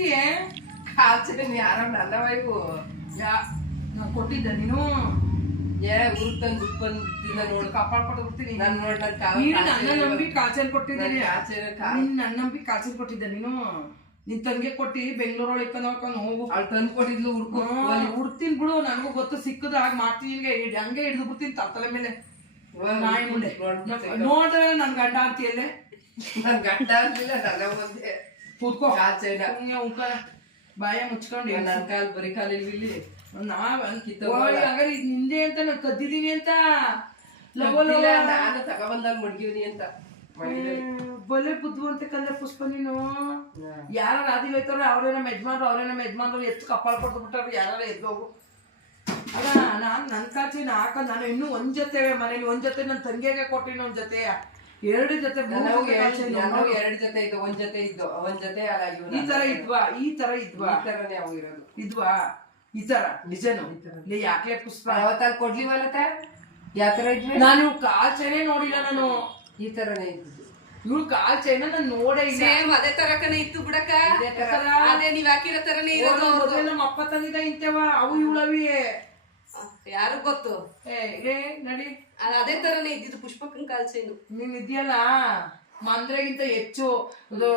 ಎಂತೀಯ ಕಾಲ್ಚೇನ್ ಯಾರ ನನ್ನವ ಇವು ಯಾ ನಾನು ಕೊಟ್ಟಿದ್ದ ನೀನು. ಏ ಉರುತ್ತಂದು ತಂದು ನೋಡಿ ಕಾಪಾಡ್ಕೊಂಡು ಬಿಡ್ತೀನಿ ನನ್ ನೋಡ್ ನನ್ನ ಕಾಲ್ ನೀನು ನನ್ನ ನಂಬಿ ಕಾಚಲ್ ಕೊಟ್ಟಿದ್ದೀನಿ ಕಾಲ್- ನೀನ್ ನನ್ನ ನಂಬಿ ಕಾಚಲ್ ಕೊಟ್ಟಿದ್ದೆ ನೀನು. ನಿನ್ ತಂಗೆ ಕೊಟ್ಟಿ ಬೆಂಗಳೂರೊಳಗೆ ಇಕ್ಕೊಂಡು ಹೋಗು. ಅಲ್ಲಿ ತಂದು ಕೊಟ್ಟಿದ್ಲು ಹುಡ್ಕೊ. ಹುಡ್ತೀನಿ ಬಿಡು ನನಗೂ ಗೊತ್ತು ಸಿಕ್ಕದ ಹಾಗೆ ಮಾಡ್ತೀನಿ ಹಿಡ್- ಹಂಗೆ ಹಿಡಿದು ಬಿಡ್ತೀನಿ ತಲೆ ಮೇಲೆ. ನಾಯಿ ಮುಂದೆ. ನೋಡ್ರೆ ನನ್ ಗಂಡ ಅಂತೀಯಲ್ಲೇ? ನನ್ ಗಂಡ ಅಂತಿಲ್ಲ ನನ್ನ ಮುಂದೆ. ಕೂತ್ಕೋ. ಹಂಗೆ ಉಂಕ ಬಾಯ ಮುಚ್ಕೊಂಡು ನನ್ ಕಾಲ್ ಬರೀ ಕಾಲ್ ಇಲ್ಲಿ ನಾವ್ ಇದು ನಿಂದೆ ಅಂತ ನಾನು ಕದ್ದಿದೀನಿ ಅಂತ. ನಾನು ತಗೊಬಂದಾಗ ಮಡ್ಗಿವ್ನಿ ಅಂತ. ಬಲೆ ಬುದ್ಧಿವಂತ ಕಲ್ಲ ಪುಷ್ಪ ನೀನು. ಯಾರ ರಾಧಿ ಹೋಯ್ತಾರ ಅವ್ರೇನ ಮೆಜ್ಮಾನ್ರು ಅವ್ರೇನ ಮೆಜ್ಮಾನ್ರು ಎತ್ತು ಕಪ್ಪಾಳ ಕೊಟ್ಟು ಬಿಟ್ಟಾರ ಯಾರು ಎದ್ದೋಗು ಅಲ್ಲ ನಾನ್ ನನ್ ಕಾಚಿ ಹಾಕ ನಾನು ಇನ್ನೂ ಒಂದ್ ಜೊತೆ ಮನೇಲಿ ಒಂದ್ ಜೊತೆ ನನ್ನ ತಂಗಿಯಾಗೆ ಕೊಟ್ಟಿನ ಒಂದ್ ಜೊತೆ. ಎರಡು ಜೊತೆ ನಾವು ಎರಡು ನಾವು ಎರಡು ಜೊತೆ ಇದ್ದು ಒಂದ್ ಜೊತೆ ಇದ್ದು ಒಂದ್ ಜೊತೆ ಅಲ್ಲ ಈ ತರ ಇದ್ವಾ ಈ ತರ ಇದ್ವಾ? ಈ ತರನೇ ಅವು ಇರೋದು. ಇದ್ವಾ? ಈ ತರ ನಿಜನು? ಲೇ ಯಾಕೆ ಪುಷ್ಪ? ಅವತ್ತಲ್ಲಿ ಕೊಡ್ಲಿವಲ್ಲತ ಯಾವ ತರ ಇದ್ವಿ? ನಾನು ಇವ್ ಕಾಲ್ ಚೈನೇ ನೋಡಿಲ್ಲ ನಾನು. ಈ ತರನೇ ಇದ್ದು ಇವ್ಳು ಕಾಲ್ ಚೈನ ನಾನು ನೋಡೇ ಇಲ್ಲ. ಸೇಮ್ ಅದೇ ತರಕನೆ ಇತ್ತು ಬಿಡಕ ಇದೇ ತರ. ಅದೇ ನೀವ್ ಹಾಕಿರೋ ತರನೇ ಇರೋದು ನಮ್ಮ ಅಪ್ಪ ತಂದಿದ್ದ ಇಂತವ ಅವು ಇವಳವಿ ಯಾರು ಗೊತ್ತು? ಏ ನಡಿ. ಅದ್ ತರನೇ ಇದ್ದಿದ್ದು ಪುಷ್ಪಕನ್ ಕಾಲ್ಸೇನು ನೀವ್ ಇದೆಯಲ್ಲ ಮಂದ್ರೆಗಿಂತ ಹೆಚ್ಚು.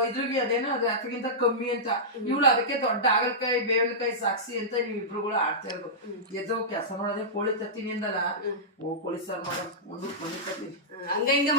ಇದ್ರಿಗೆ ಅದೇನೋ ಅದು ಅದಕ್ಕಿಂತ ಕಮ್ಮಿ ಅಂತ. ಇವಳು ಅದಕ್ಕೆ ದೊಡ್ಡ ಆಗಲಕಾಯಿ ಬೇವಿನಕಾಯಿ ಸಾಕ್ಷಿ ಅಂತ ನೀವ್ ಇಬ್ರುಗಳು ಆಡ್ತಾ ಇರೋದು. ಎದ್ದು ಕೆಲಸ ಮಾಡೋದೇ ಕೋಳಿ ತತ್ತೀನಿ ಅಂದಲ್ಲ? ಓ ಕೋಳಿ ಸಾರ್ ಮಾಡೋ. ಒಂದು ಕೋಳಿ ತತ್ತೀನಿ. ಹಂಗ ಹಿಂಗ